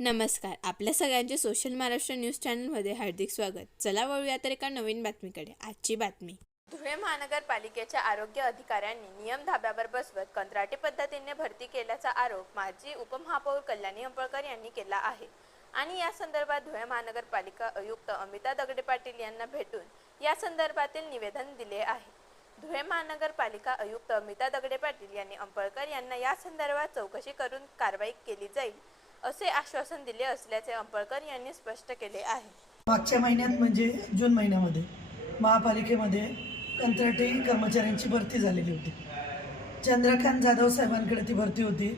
नमस्कार. आपल्या सगळ्यांचे सोशल महाराष्ट्र न्यूज चॅनलमध्ये हार्दिक स्वागत. चला वळूया तर एका नवीन बातमीकडे. आजची बातमी. धुळे महानगरपालिकेच्या आरोग्य अधिकाऱ्यांनी नियम धाब्यावर बसवत कंत्राटी पद्धतीने भरती केल्याचा आरोप माजी उपमहापौर कल्याणी अंबळकर यांनी केला आहे आणि या संदर्भात धुळे महानगरपालिका आयुक्त अमिता दगडे पाटील यांना भेटून या संदर्भातील निवेदन दिले आहे. धुळे महानगरपालिका आयुक्त अमिता दगडे पाटील यांनी अंबळकर यांना या संदर्भात चौकशी करून कारवाई केली जाईल असे आश्वासन दिले असल्याचे अंबळकर यांनी स्पष्ट केले आहे. मागच्या महिन्यात म्हणजे जून महिन्यामध्ये महापालिकेमध्ये कंत्राटी कर्मचाऱ्यांची भरती झालेली होती. चंद्रकांत जाधव साहेबांकडे ती भरती होती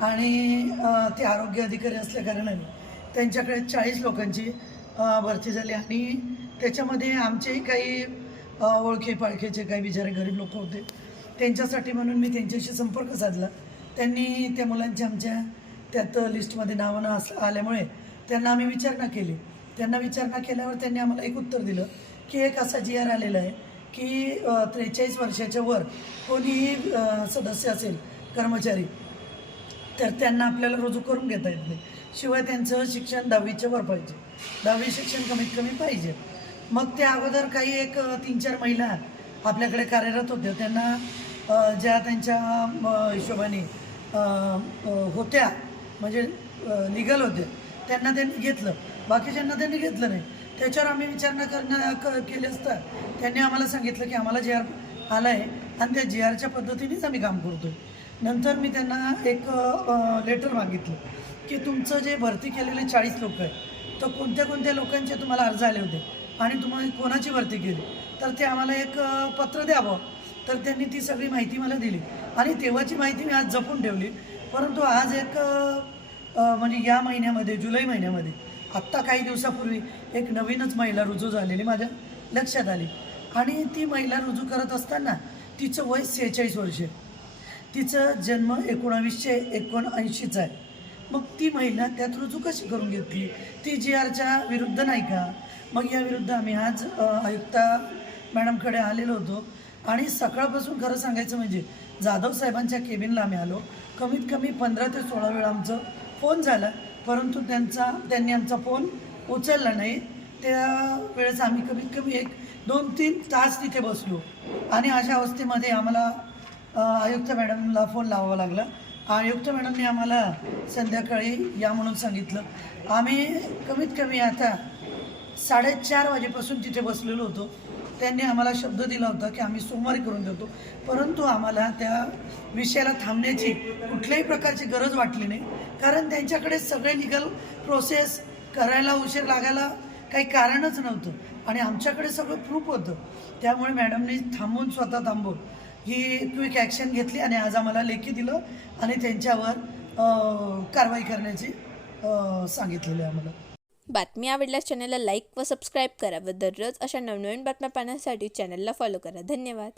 आणि ते आरोग्य अधिकारी असल्याकारणाने त्यांच्याकडे 40 लोकांची भरती झाली आणि त्याच्यामध्ये आमचेही काही ओळखे पाळखेचे काही बिचारे गरीब लोक होते. त्यांच्यासाठी म्हणून मी त्यांच्याशी संपर्क साधला. त्यांनी त्या मुलांची आमच्या त्यात लिस्टमध्ये नावं न आल्यामुळे त्यांना आम्ही विचारणा केली. त्यांना विचारणा केल्यावर त्यांनी आम्हाला एक उत्तर दिलं की एक असा GR आलेला आहे की 43 वर्षाच्या वर कोणीही सदस्य असेल कर्मचारी तर त्यांना आपल्याला रुजू करून घेता येत नाही. शिवाय त्यांचं शिक्षण 10वीच्या वर पाहिजे, 10वी शिक्षण कमीत कमी पाहिजे. मग त्या अगोदर काही एक 3-4 महिला आपल्याकडे कार्यरत होत्या. त्यांना ज्या त्यांच्या हिशोबाने होत्या म्हणजे लिगल होते त्यांना त्यांनी घेतलं, बाकीच्यांना त्यांनी घेतलं नाही. त्याच्यावर आम्ही विचारणा केली असता त्यांनी आम्हाला सांगितलं की आम्हाला GR आला आहे आणि त्या GRच्या पद्धतीनेच आम्ही काम करतो. नंतर मी त्यांना एक लेटर मागितलं की तुमचं जे भरती केलेले 40 लोक आहेत तर कोणत्या कोणत्या लोकांचे तुम्हाला अर्ज आले होते आणि तुम्ही कोणाची भरती केली तर ते आम्हाला एक पत्र द्यावं. तर त्यांनी ती सगळी माहिती मला दिली आणि तेव्हाची माहिती मी आज जपून ठेवली. परंतु आज एक म्हणजे या महिन्यामध्ये जुलै महिन्यामध्ये आत्ता काही दिवसापूर्वी एक नवीनच महिला रुजू झालेली माझ्या लक्षात आली आणि ती महिला रुजू करत असताना तिचं वय 46 वर्षे, तिचं जन्म 1979चा आहे. मग ती महिला त्यात रुजू कशी करून घेतली? ती GRच्या विरुद्ध नाही का? मग या विरुद्ध आम्ही आज आयुक्ता मॅडमकडे आलेलो होतो आणि सकाळपासून खरं सांगायचं म्हणजे जाधव साहेबांच्या केबिनला आम्ही आलो. कमीत कमी 15 ते 16 वेळा आमचं फोन झाला परंतु त्यांनी आमचा फोन उचलला नाही. त्यावेळेस आम्ही कमीत कमी 1-2-3 तास तिथे बसलो आणि अशा अवस्थेमध्ये आम्हाला आयुक्त मॅडमला फोन लावावा लागला. आयुक्त मॅडमने आम्हाला संध्याकाळी या म्हणून सांगितलं. आम्ही कमीत कमी आता 4:30 वाजेपासून तिथे बसलेलो होतो. त्यांनी आम्हाला शब्द दिला होता की आम्ही सोमवारी करून देतो, परंतु आम्हाला त्या विषयाला थांबण्याची कुठल्याही प्रकारची गरज वाटली नाही. कारण त्यांच्याकडे सगळे लिगल प्रोसेस करायला उशीर लागायला काही कारणच नव्हतं आणि आमच्याकडे सगळं प्रूफ होतं. त्यामुळे मॅडमने स्वतः थांबून ही क्विक ॲक्शन घेतली आणि आज आम्हाला लेखी दिलं आणि त्यांच्यावर कारवाई करण्याची सांगितलेली आहे आम्हाला. बातमी आवडल्यास चॅनलला लाईक व सबस्क्राईब करा व दररोज अशा नवनवीन बातम्या पाहण्यासाठी चॅनलला फॉलो करा. धन्यवाद.